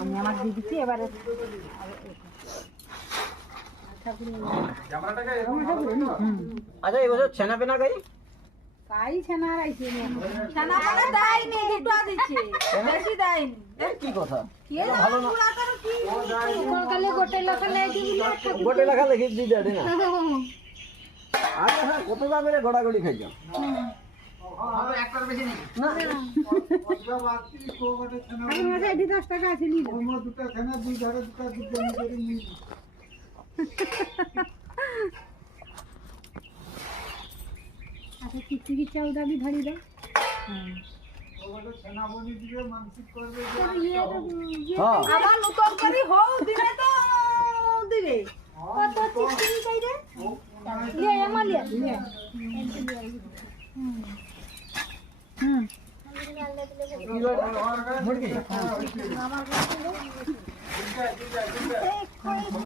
আমি আমার দিয়ে দিচ্ছি এবারে আচ্ছা এবছর ছেনা পেনা গাই কাই ছানা রাইছে ছানা মানে দেয়নি দুটো দিচ্ছে বেশি দেয়নি কি কথা কে ভালো না কলকালে গোটে লাখা লেগে গোটে লেখা লিখে দি দে না আচ্ছা হ্যাঁ কত দামের গড়াগড়ি খাইছ একটার বেশি নেই না আমি মাঝে 10 টাকা আছে নিল ওর দুটো খানা দুই ধারে দুটো দুটো করে নিই আচ্ছা টিকটিকি চাল দাবি ধরি দাও ওগুলো খানা বনি দিবে মানসিক করবে হ্যাঁ আবার নতুন করি হও দিলে তো দিলে কত টিকটিকি কই রে লিয়ে আমার লিয়ে হুম মুরগি আমার